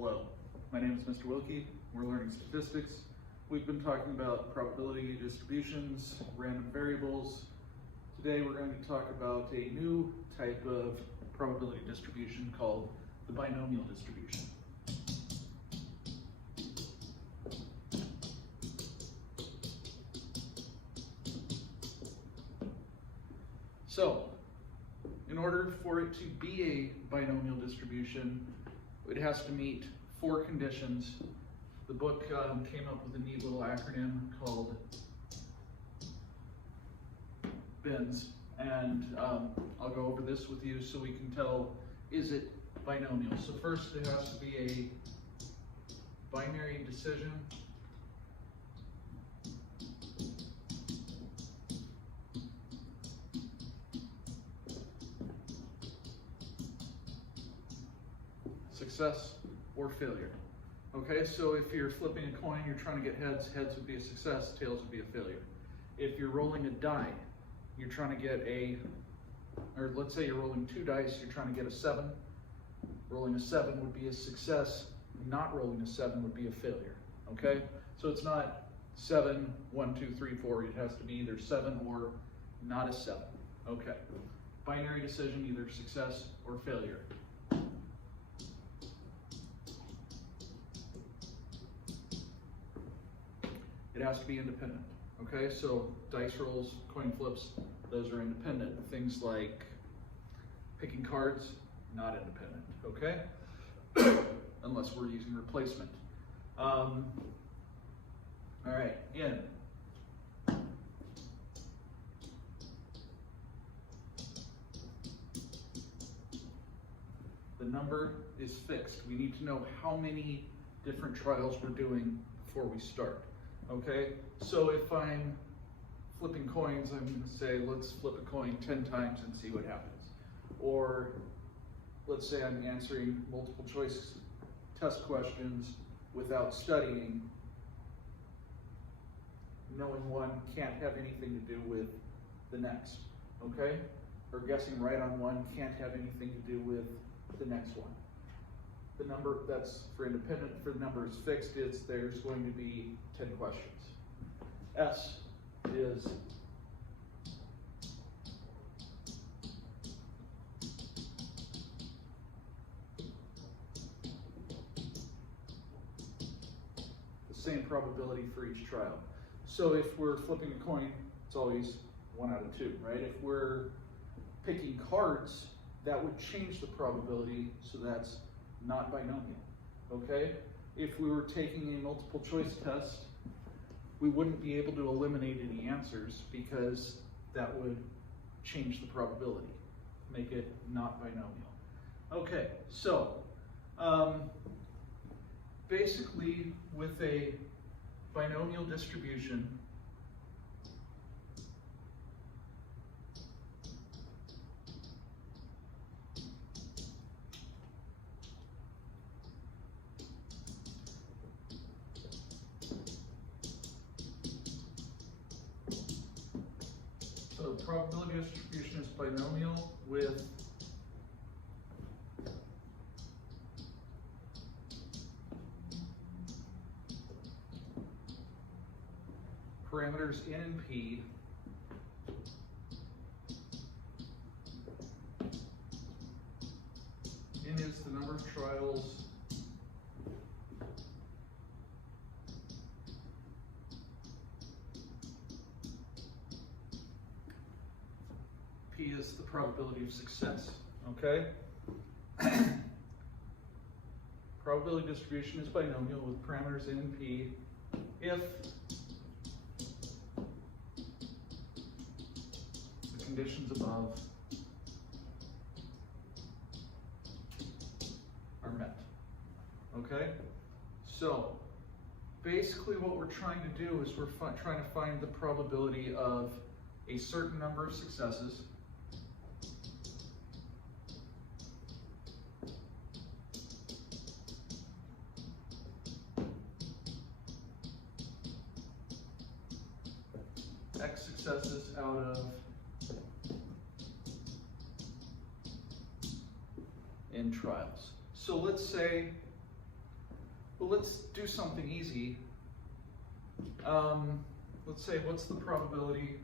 Hello, my name is Mr. Wilke. We're learning statistics. We've been talking about probability distributions, random variables. Today we're going to talk about a new type of probability distribution called the binomial distribution. So, in order for it to be a binomial distribution, it has to meet 4 conditions. The book came up with a neat little acronym called BINS, and I'll go over this with you so we can tell, is it binomial? So first it has to be a binary decision. Success or failure. Okay, so if you're flipping a coin, you're trying to get heads, heads would be a success, tails would be a failure. If you're rolling a die, you're trying to get or let's say you're rolling 2 dice, you're trying to get a 7. Rolling a 7 would be a success, not rolling a 7 would be a failure. Okay, so it's not 7, 1, 2, 3, 4, it has to be either 7 or not a 7. Okay, binary decision, either success or failure. It has to be independent, okay? So dice rolls, coin flips, those are independent. Things like picking cards, not independent, okay? Unless we're using replacement. All right, in. The number is fixed. We need to know how many different trials we're doing before we start. Okay, so if I'm flipping coins, I'm going to say, let's flip a coin 10 times and see what happens. Or let's say I'm answering multiple choice test questions without studying. Knowing one can't have anything to do with the next, okay? Or guessing right on one can't have anything to do with the next one. The number that's for independent, for the number is fixed, there's going to be 10 questions. S is the same probability for each trial. So if we're flipping a coin, it's always 1 out of 2, right? If we're picking cards, that would change the probability, so that's not binomial, okay? If we were taking a multiple choice test, we wouldn't be able to eliminate any answers because that would change the probability, make it not binomial. Okay, so basically with a binomial distribution, so probability distribution is binomial with parameters n and p n is the number of trials P is the probability of success, okay? Probability distribution is binomial with parameters n and p if the conditions above are met, okay? So basically what we're trying to do is we're trying to find the probability of a certain number of successes X successes out of in trials. So let's say Well, let's do something easy. Let's say, what's the probability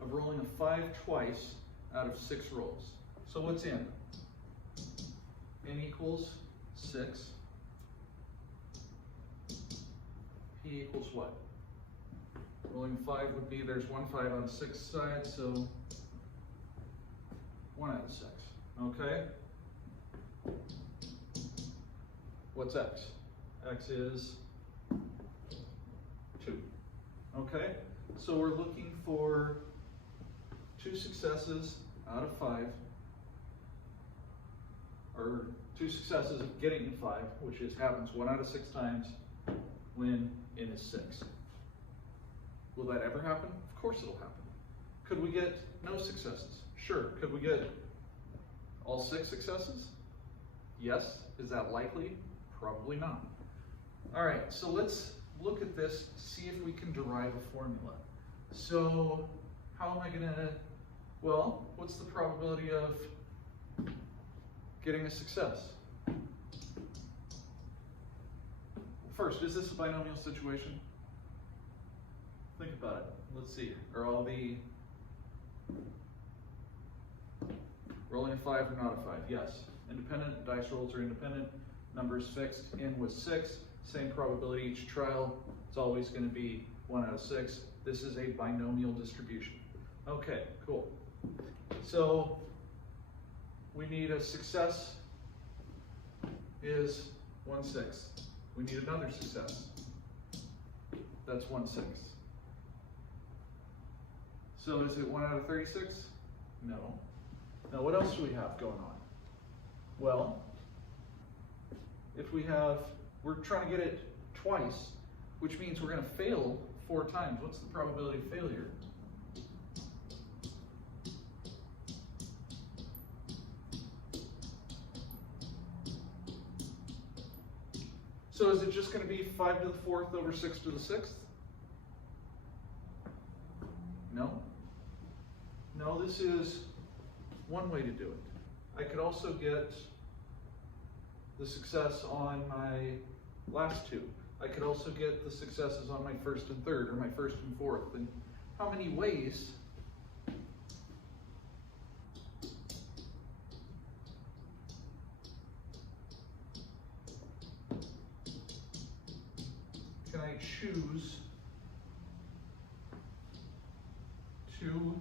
of rolling a 5 twice out of 6 rolls? So what's n? N equals 6. P equals what? Rolling 5 would be, there's 1 5 on 6 side, so 1 out of 6. Okay? What's x? X is 2. Okay? So we're looking for 2 successes out of 5, or 2 successes of getting to 5, which happens 1 out of 6 times when n is 6. Will that ever happen? Of course it'll happen. Could we get no successes? Sure. Could we get all 6 successes? Yes. Is that likely? Probably not. All right, so let's look at this, see if we can derive a formula. So how am I gonna, well, what's the probability of getting a success? First, is this a binomial situation? Think about it. Let's see. Are all the rolling a 5 or not a 5? Yes. Independent, dice rolls are independent, numbers fixed, n was 6, same probability each trial. It's always going to be 1 out of 6. This is a binomial distribution. Okay, cool. So we need a success is 1/6. We need another success. That's 1/6. So is it 1 out of 36? No. Now what else do we have going on? Well, if we're trying to get it twice, which means we're going to fail 4 times. What's the probability of failure? So is it just going to be 5 to the 4th over 6 to the 6th? No. No, this is one way to do it. I could also get the success on my last 2. I could also get the successes on my 1st and 3rd, or my 1st and 4th. And how many ways can I choose to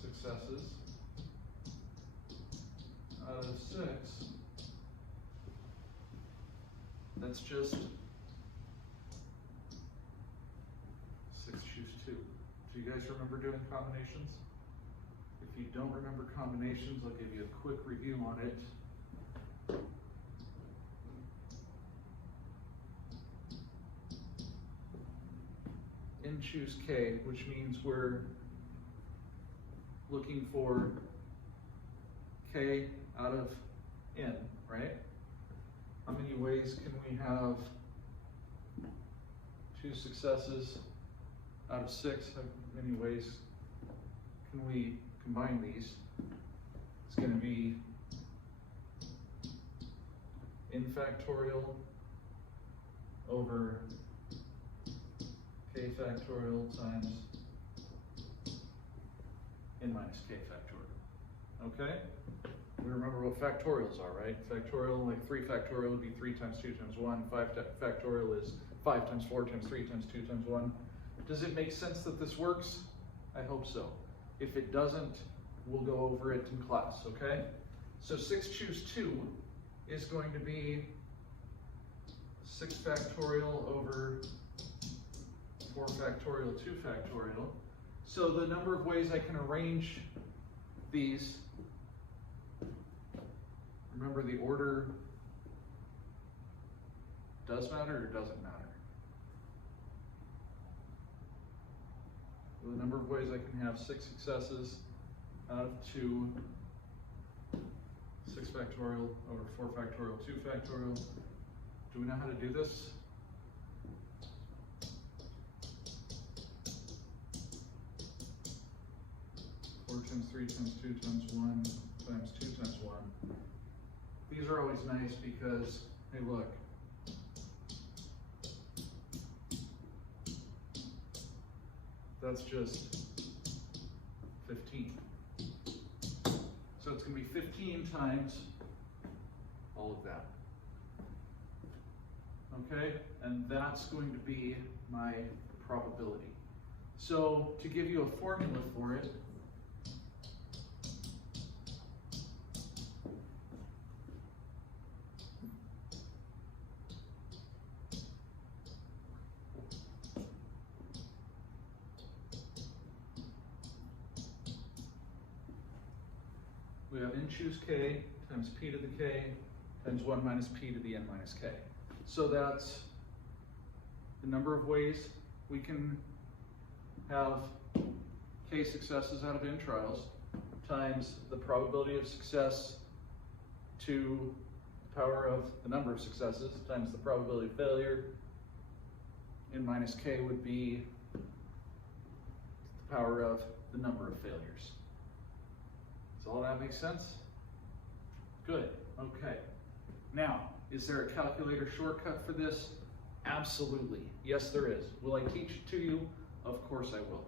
successes out of 6? That's just 6 choose 2. Do you guys remember doing combinations? If you don't remember combinations, I'll give you a quick review on it. N choose K, which means we're looking for K out of N, right? How many ways can we have 2 successes out of 6? How many ways can we combine these? It's going to be n factorial over k factorial times n minus k factorial. Okay? We remember what factorials are, right? Factorial, like 3 factorial would be 3 times 2 times 1. 5 factorial is 5 times 4 times 3 times 2 times 1. Does it make sense that this works? I hope so. If it doesn't, we'll go over it in class, okay? So 6 choose 2 is going to be 6 factorial over 4 factorial, 2 factorial. So the number of ways I can arrange these, remember the order does matter or doesn't matter? the number of ways I can have 6 successes out of 2, 6 factorial over 4 factorial, 2 factorial. Do we know how to do this? Four times 3 times 2 times 1 times 2 times 1. These are always nice because, hey look, that's just 15. So it's going to be 15 times all of that. Okay, and that's going to be my probability. So to give you a formula for it, we have n choose k times p to the k times 1 minus p to the n minus k. So that's the number of ways we can have k successes out of n trials times the probability of success to the power of the number of successes times the probability of failure. N minus k would be the power of the number of failures. Does all that make sense? Good. Okay. Now, is there a calculator shortcut for this? Absolutely. Yes, there is. Will I teach it to you? Of course I will.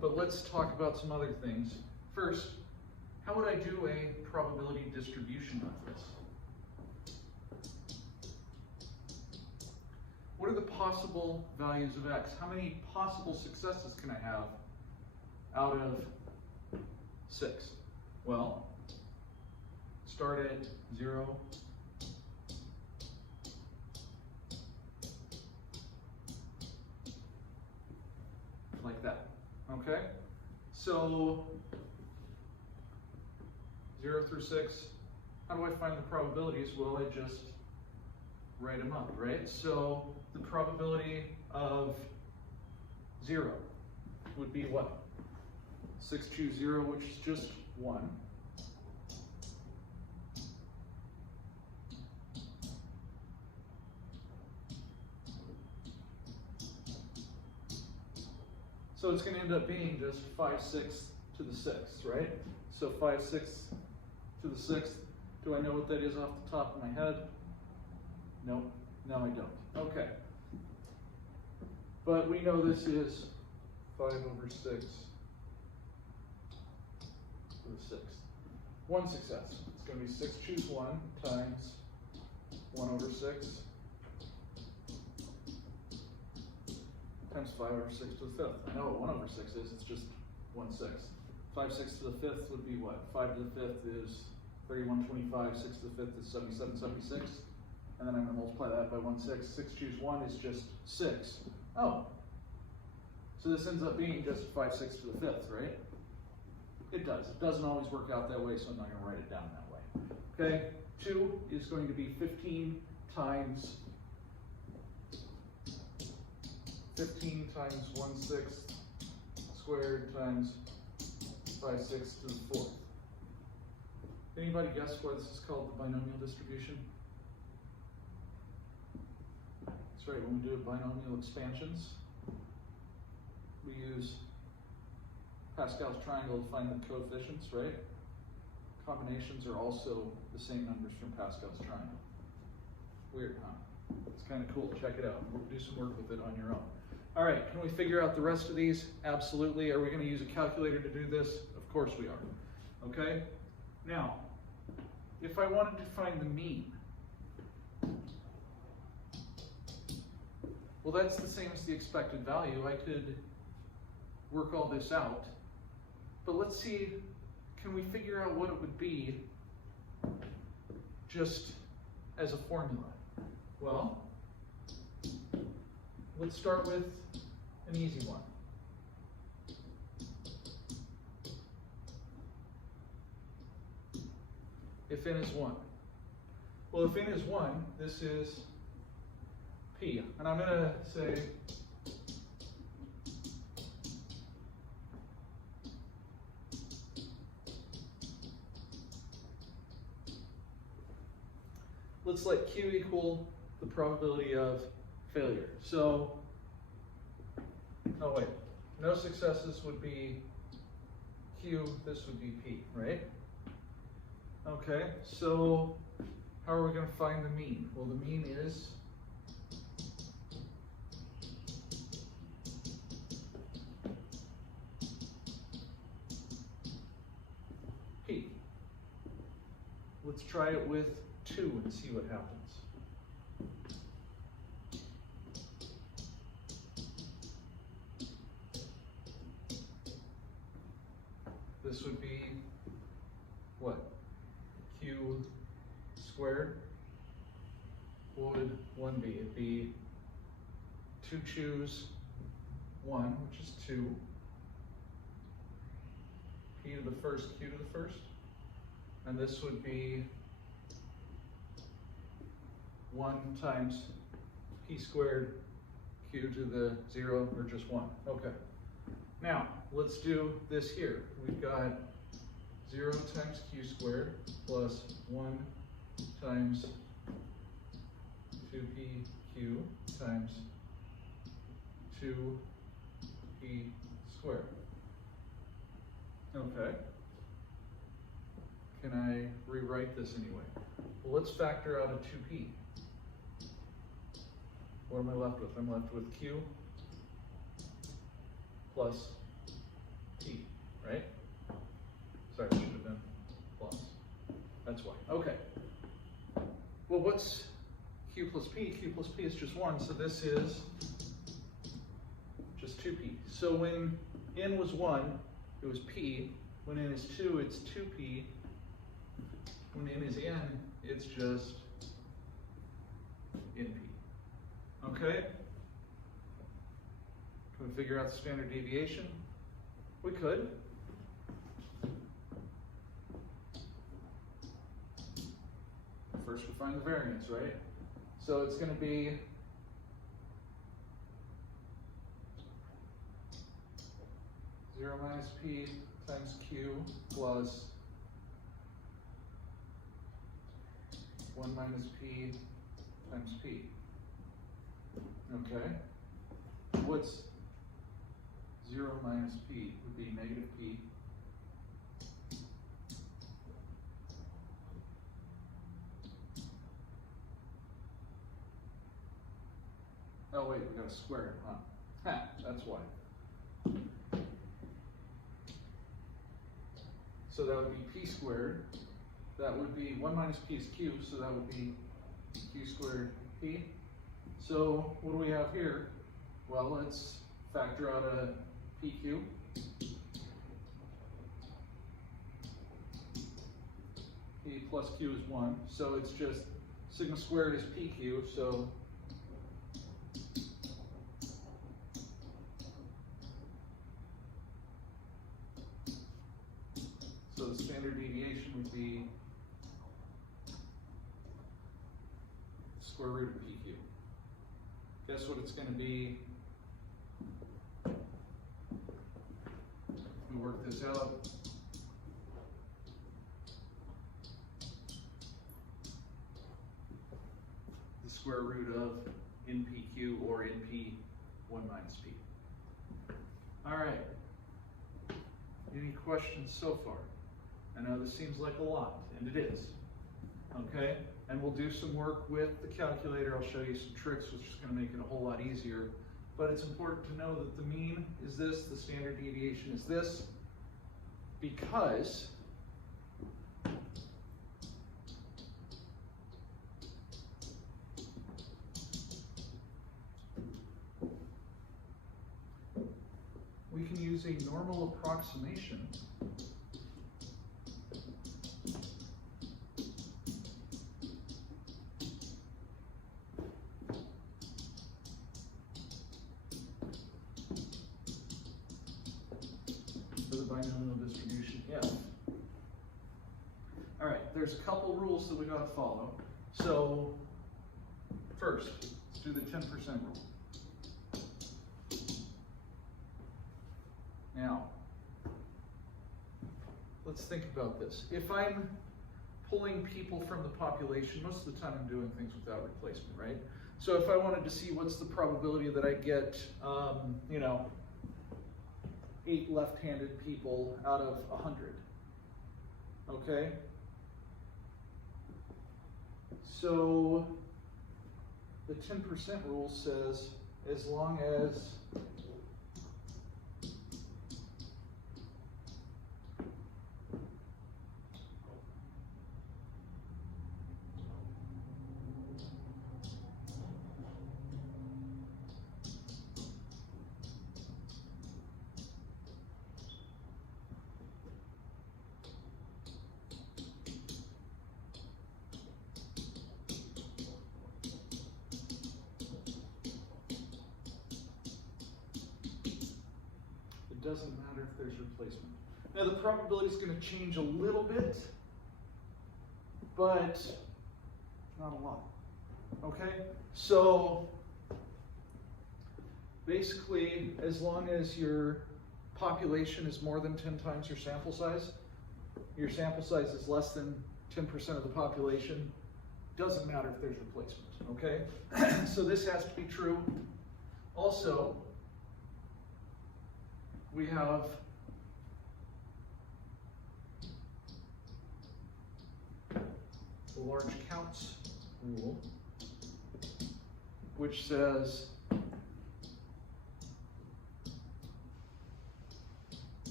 But let's talk about some other things. First, how would I do a probability distribution of this? What are the possible values of x? How many possible successes can I have out of 6? Well, start at 0. Like that, okay? So 0 through 6, how do I find the probabilities? Well, I just write them up, right? So the probability of 0 would be what? 6 choose 0, which is just 1. So it's going to end up being just 5/6 to the 6th, right? So 5/6 to the 6th. Do I know what that is off the top of my head? Nope. No, I don't. Okay. But we know this is 5 over 6 to the 6th. 1 success. It's going to be 6 choose 1 times 1 over 6 times 5 over 6 to the 5th. I know what 1 over 6 is, it's just 1/6. 5/6 to the 5th would be what? 5 to the 5th is 31/25, 6 to the 5th is 77/76. And then I'm going to multiply that by 1/6. 6 choose 1 is just 6. Oh. So this ends up being just 5/6 to the 5th, right? It does. It doesn't always work out that way, so I'm not going to write it down that way. Okay? 2 is going to be 15 times 1/6 squared times 5/6 to the 4th. Anybody guess why this is called the binomial distribution? That's right, when we do binomial expansions, we use Pascal's triangle to find the coefficients, right? Combinations are also the same numbers from Pascal's triangle. Weird, huh? It's kind of cool. Check it out. We'll do some work with it on your own. All right, can we figure out the rest of these? Absolutely. Are we going to use a calculator to do this? Of course we are. Okay? Now, if I wanted to find the mean, well, that's the same as the expected value. I could work all this out. But let's see, can we figure out what it would be just as a formula? Well, let's start with an easy one. If n is 1. Well, if n is 1, this is p. And I'm going to say let's let Q equal the probability of failure. So, oh wait, no successes would be Q, this would be P, right? Okay, so how are we going to find the mean? Well, the mean is P. Let's try it with 2 and see what happens. This would be what? Q squared. What would 1 be? It'd be 2 choose 1, which is 2. P to the first, Q to the first. And this would be 1 times P squared, Q to the 0, or just 1. Okay. Now, let's do this here. We've got 0 times Q squared plus 1 times 2PQ times 2P squared. Okay. Can I rewrite this anyway? Well, let's factor out a 2P. What am I left with? I'm left with Q plus P, right? Sorry, it should have been plus. That's why. Okay. Well, what's Q plus P? Q plus P is just 1, so this is just 2P. So when n was 1, it was P. When n is 2, it's 2P. When n is n, it's just NP. Okay? Can we figure out the standard deviation? We could. First we find the variance, right? So it's going to be zero minus P times Q plus 1 minus P times P. Okay. What's 0 minus P? Would be negative P. Oh wait, we gotta square it, huh? Ha, that's why. So that would be P squared. That would be 1 minus P is Q, so that would be Q squared P. So what do we have here? Well, let's factor out a PQ. P plus Q is 1, so it's just sigma squared is PQ, so the standard deviation would be square root of PQ. Guess what it's going to be? We work this out. The square root of NPQ or NP 1 minus P. All right. Any questions so far? I know this seems like a lot, and it is. Okay? And we'll do some work with the calculator. I'll show you some tricks, which is going to make it a whole lot easier. But it's important to know that the mean is this, the standard deviation is this, because we can use a normal approximation for the binomial distribution F. All right, there's a couple rules that we got to follow. So first, let's do the 10% rule. Now, let's think about this. If I'm pulling people from the population. Most of the time I'm doing things without replacement, right? So if I wanted to see what's the probability that I get, 8 left-handed people out of 100, okay? So the 10% rule says as long as it doesn't matter if there's replacement. Now the probability is going to change a little bit, but not a lot. Okay? So basically, as long as your population is more than 10 times your sample size is less than 10% of the population, doesn't matter if there's replacement. Okay? So this has to be true. Also, we have the large counts rule, which says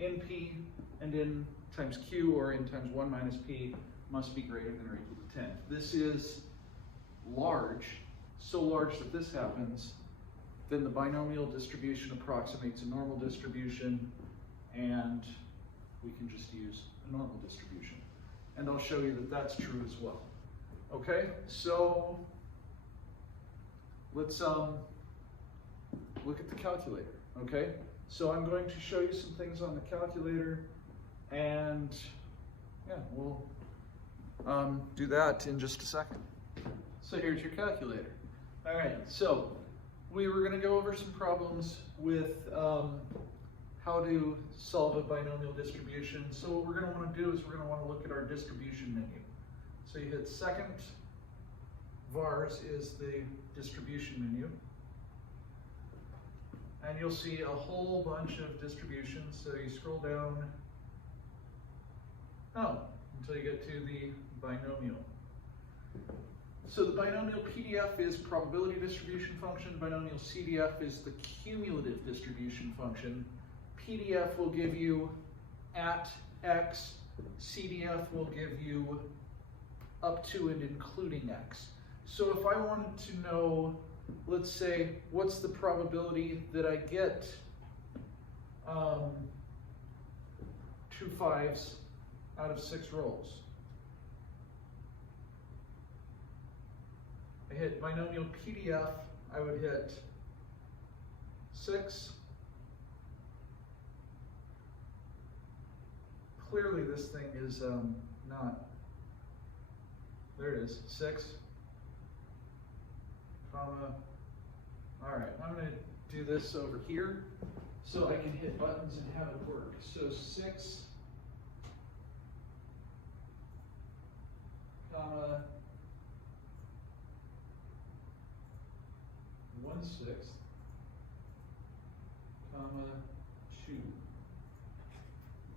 NP and N times Q, or N times 1 minus P, must be greater than or equal to 10. This is large, so large that this happens, then the binomial distribution approximates a normal distribution, and we can just use a normal distribution. And I'll show you that that's true as well. Okay, so let's look at the calculator. Okay, so I'm going to show you some things on the calculator, and yeah, we'll do that in just a second. So here's your calculator. All right, so we were going to go over some problems with how to solve a binomial distribution. So what we're going to want to do is we're going to want to look at our distribution menu. So you hit second, vars is the distribution menu. And you'll see a whole bunch of distributions. So you scroll down, until you get to the binomial. So the binomial PDF is probability distribution function. Binomial CDF is the cumulative distribution function. PDF will give you at x. CDF will give you up to and including x. So if I wanted to know, let's say, what's the probability that I get 2 5s out of 6 rolls? I hit binomial PDF, I would hit 6. Clearly this thing is not, there it is, 6, comma, all right, I'm going to do this over here so I can hit buttons and have it work. So 6, comma, 1/6, comma, 2.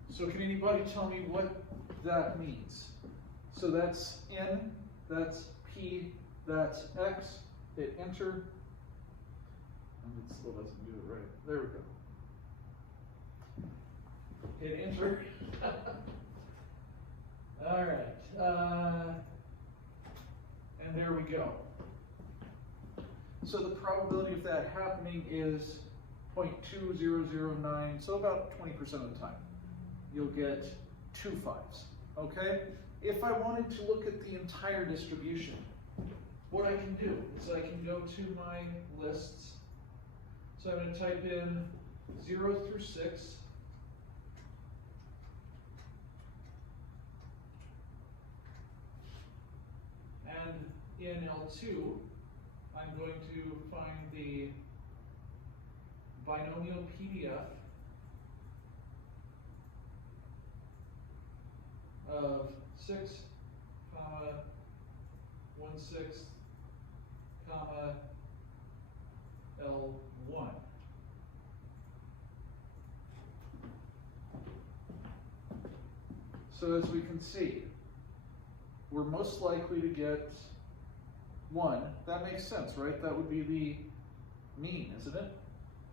So can anybody tell me what that means? So that's N, that's P, that's X. Hit enter. And it still doesn't do it right. There we go. Hit enter. All right. And there we go. So the probability of that happening is 0.2009, so about 20% of the time. You'll get 2 5s, okay? If I wanted to look at the entire distribution, what I can do is I can go to my lists. So I'm going to type in 0 through 6. And in L2, I'm going to find the binomial PDF of 6, comma, 1/6, comma, L1. So as we can see, we're most likely to get 1. That makes sense, right? That would be the mean, isn't it?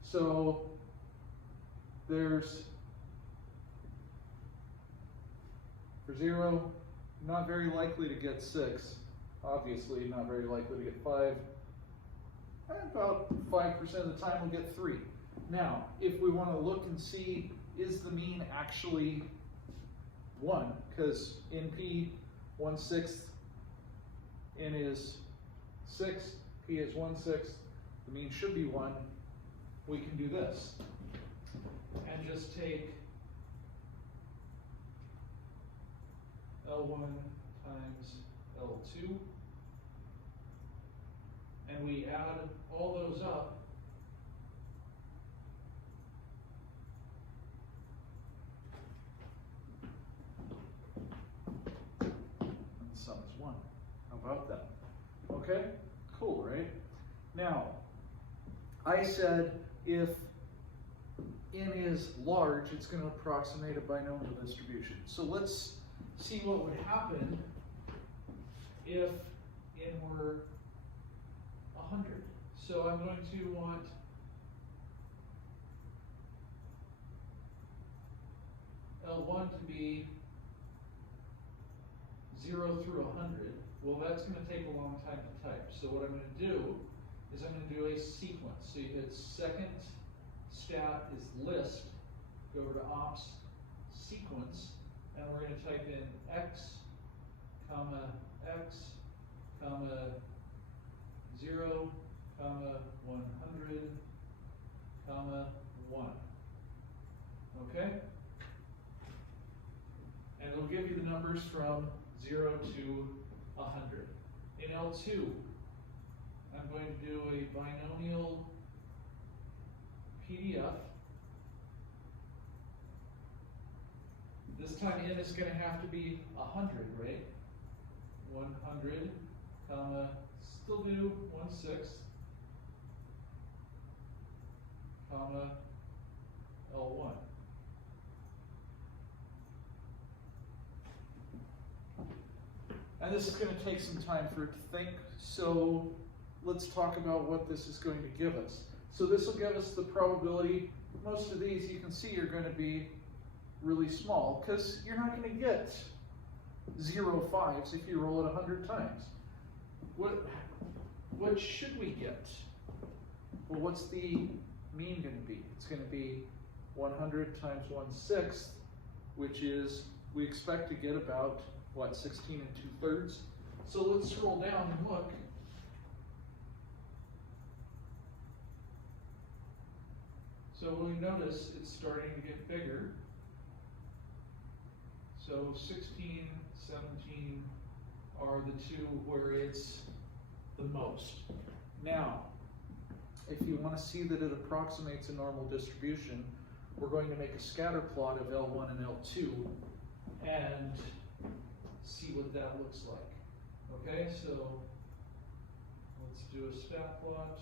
So there's, for 0, not very likely to get 6. Obviously, not very likely to get 5. And about 5% of the time we'll get 3. Now, if we want to look and see, is the mean actually 1? Because in P, 1/6, N is 6, P is 1/6, the mean should be 1. We can do this and just take L1 times L2, and we add all those up, and the sum is 1. How about that? Okay, cool, right? Now, I said if n is large, it's going to approximate a binomial distribution. So let's see what would happen if n were 100. So I'm going to want L1 to be 0 through 100. Well, that's going to take a long time to type. So what I'm going to do is I'm going to do a sequence. So you hit second stat is list, go over to ops sequence, and we're going to type in x, comma, 0, comma, 100, comma, 1. Okay? And it'll give you the numbers from 0 to 100. In L2, I'm going to do a binomial PDF. This time n is going to have to be 100, right? 100, comma, still do 1/6, comma, L1. And this is going to take some time for it to think, so let's talk about what this is going to give us. So this will give us the probability. Most of these you can see are going to be really small because you're not going to get 0 5s if you roll it 100 times. What should we get? Well, what's the mean going to be? It's going to be 100 times 1/6, which is, we expect to get about, what, 16 2/3? So let's scroll down and look. So we notice it's starting to get bigger. So 16, 17 are the two where it's the most. Now, if you want to see that it approximates a normal distribution, we're going to make a scatter plot of L1 and L2 and see what that looks like. Okay, so let's do a stat plot,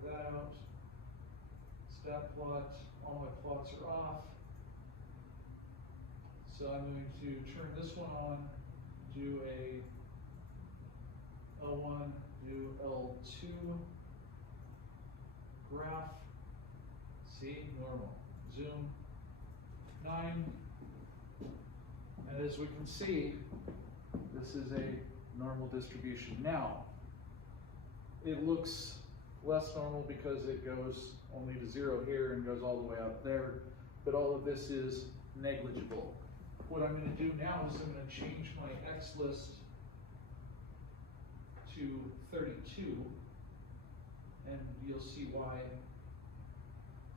clear that out. Stat plot, all my plots are off. So I'm going to turn this one on, do a L1, do L2 graph, see, normal, zoom, 9, and as we can see, this is a normal distribution. Now, it looks less normal because it goes only to 0 here and goes all the way out there, but all of this is negligible. What I'm going to do now is I'm going to change my X list to 32, and you'll see why.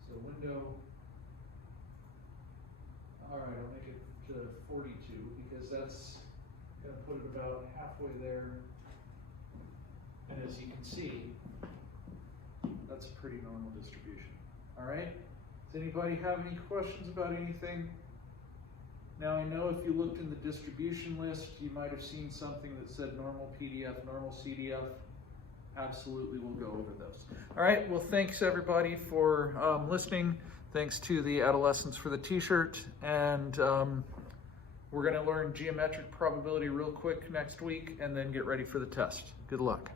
So window, all right, I'll make it to 42 because that's going to put it about halfway there. And as you can see, that's a pretty normal distribution. All right? Does anybody have any questions about anything? Now, I know if you looked in the distribution list, you might have seen something that said normal PDF, normal CDF. Absolutely, we'll go over those. All right, well, thanks everybody for listening. Thanks to the Adolescents for the t-shirt. And we're gonna learn geometric probability real quick next week and then get ready for the test. Good luck.